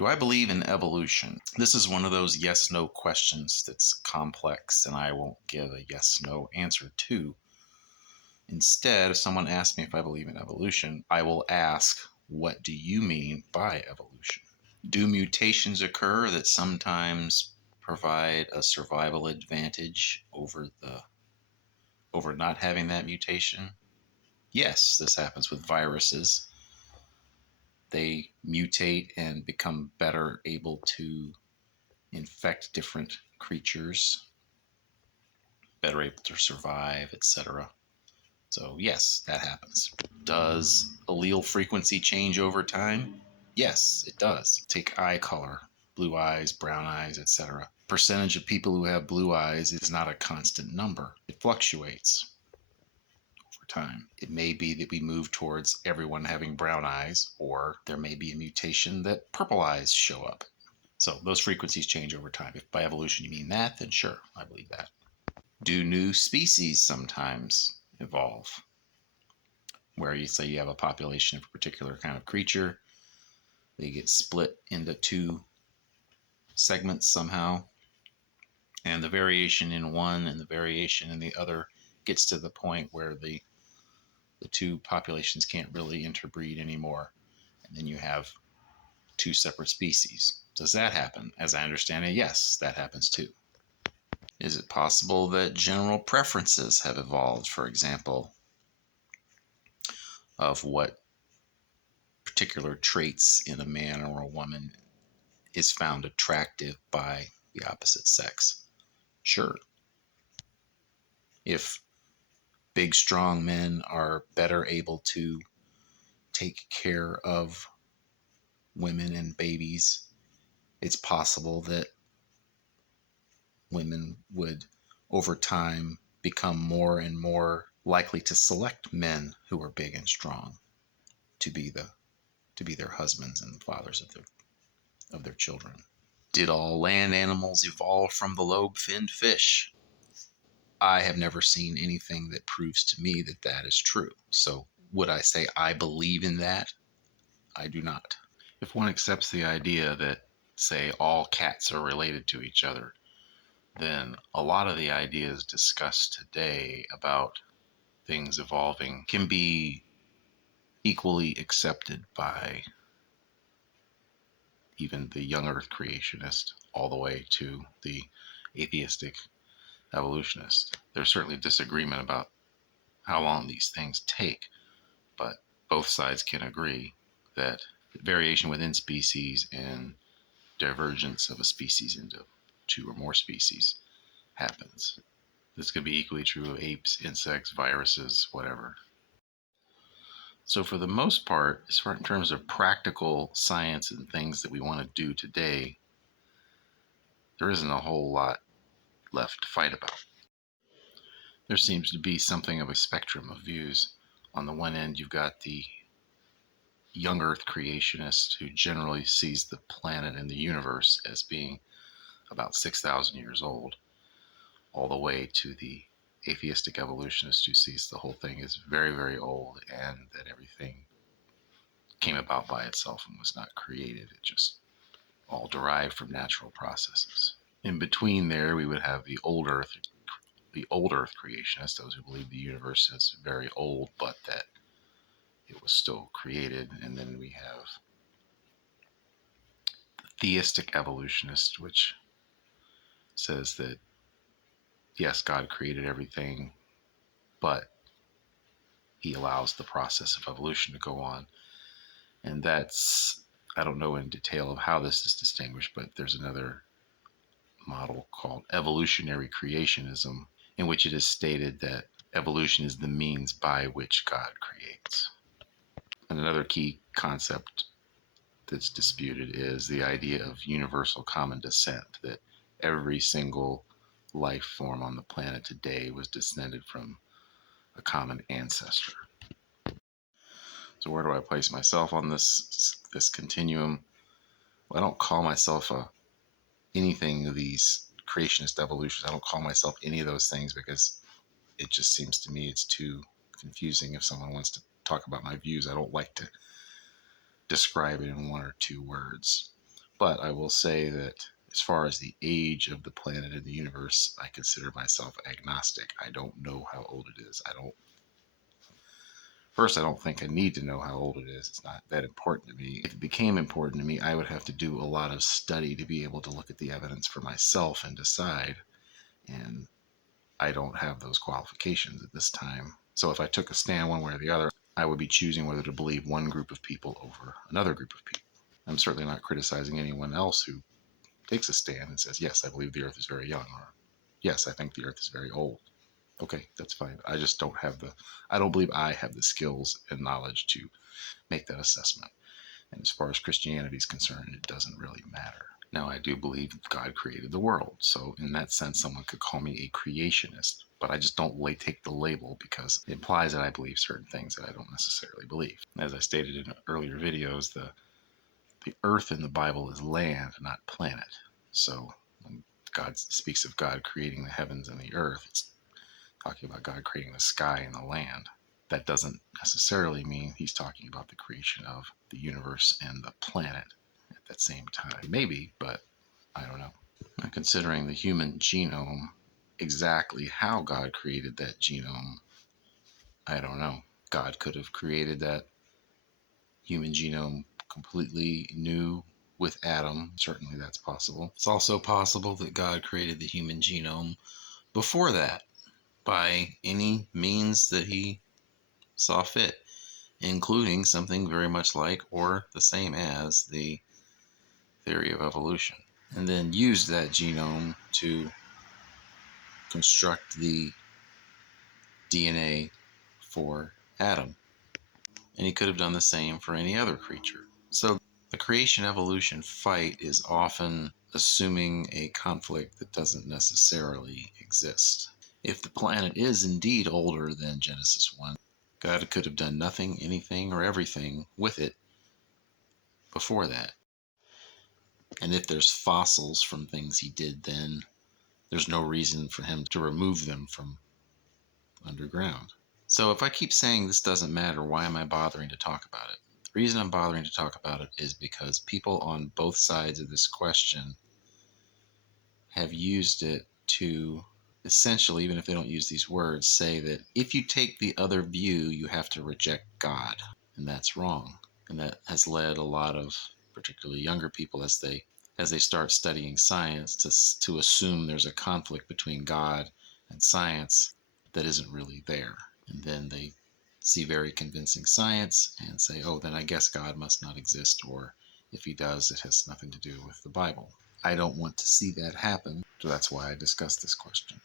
Do I believe in evolution? This is one of those yes no questions that's complex and I won't give a yes no answer to. Instead, if someone asks me if I believe in evolution, I will ask, what do you mean by evolution? Do mutations occur that sometimes provide a survival advantage over not having that mutation? Yes, this happens with viruses. They mutate and become better able to infect different creatures, better able to survive, etc. So, yes, that happens. Does allele frequency change over time? Yes, it does. Take eye color, blue eyes, brown eyes, etc. Percentage of people who have blue eyes is not a constant number. It fluctuates over time. It may be that we move towards everyone having brown eyes, or there may be a mutation that purple eyes show up. So those frequencies change over time. If by evolution you mean that, then sure, I believe that. Do new species sometimes evolve? Where you say you have a population of a particular kind of creature, they get split into two segments somehow, and the variation in one and the variation in the other gets to the point where the two populations can't really interbreed anymore, and then you have two separate species. Does that happen? As I understand it, yes, that happens too. Is it possible that general preferences have evolved, for example, of what particular traits in a man or a woman is found attractive by the opposite sex? Sure. If big, strong men are better able to take care of women and babies, it's possible that women would, over time, become more and more likely to select men who are big and strong to be their husbands and fathers of their children. Did all land animals evolve from the lobe-finned fish? I have never seen anything that proves to me that that is true. So would I say I believe in that? I do not. If one accepts the idea that, say, all cats are related to each other, then a lot of the ideas discussed today about things evolving can be equally accepted by even the young earth creationist all the way to the atheistic evolutionist. There's certainly disagreement about how long these things take, but both sides can agree that variation within species and divergence of a species into two or more species happens. This could be equally true of apes, insects, viruses, whatever. So for the most part, as far in terms of practical science and things that we want to do today, there isn't a whole lot left to fight about. There seems to be something of a spectrum of views. On the one end, you've got the young earth creationist who generally sees the planet and the universe as being about 6,000 years old, all the way to the atheistic evolutionist who sees the whole thing as very, very old and that everything came about by itself and was not created. It just all derived from natural processes. In between there, we would have the old earth creationists, those who believe the universe is very old, but that it was still created. And then we have the theistic evolutionist, which says that yes, God created everything, but he allows the process of evolution to go on. And that's, I don't know in detail of how this is distinguished, but there's another model called evolutionary creationism, in which it is stated that evolution is the means by which God creates. And another key concept that's disputed is the idea of universal common descent, that every single life form on the planet today was descended from a common ancestor. So where do I place myself on this continuum? Well, I don't call myself anything of these creationist evolutions. I don't call myself any of those things because it just seems to me it's too confusing. If someone wants to talk about my views, I don't like to describe it in one or two words. But I will say that as far as the age of the planet and the universe, I consider myself agnostic. I don't know how old it is. First, I don't think I need to know how old it is. It's not that important to me. If it became important to me, I would have to do a lot of study to be able to look at the evidence for myself and decide. And I don't have those qualifications at this time. So if I took a stand one way or the other, I would be choosing whether to believe one group of people over another group of people. I'm certainly not criticizing anyone else who takes a stand and says, yes, I believe the earth is very young, or yes, I think the earth is very old. Okay, that's fine. I don't believe I have the skills and knowledge to make that assessment. And as far as Christianity is concerned, it doesn't really matter. Now, I do believe God created the world. So, in that sense, someone could call me a creationist, but I just don't take the label because it implies that I believe certain things that I don't necessarily believe. As I stated in earlier videos, the earth in the Bible is land, not planet. So, when God speaks of God creating the heavens and the earth, it's talking about God creating the sky and the land. That doesn't necessarily mean he's talking about the creation of the universe and the planet at that same time. Maybe, but I don't know. Now, considering the human genome, exactly how God created that genome, I don't know. God could have created that human genome completely new with Adam. Certainly that's possible. It's also possible that God created the human genome before that by any means that he saw fit, including something very much like or the same as the theory of evolution, and then used that genome to construct the DNA for Adam. And he could have done the same for any other creature. So the creation evolution fight is often assuming a conflict that doesn't necessarily exist. If the planet is indeed older than Genesis 1, God could have done nothing, anything, or everything with it before that. And if there's fossils from things he did then, there's no reason for him to remove them from underground. So if I keep saying this doesn't matter, why am I bothering to talk about it? The reason I'm bothering to talk about it is because people on both sides of this question have used it to essentially, even if they don't use these words, say that if you take the other view, you have to reject God. And that's wrong. And that has led a lot of particularly younger people as they start studying science to assume there's a conflict between God and science that isn't really there. And then they see very convincing science and say, oh, then I guess God must not exist, or if he does, it has nothing to do with the Bible. I don't want to see that happen, so that's why I discussed this question.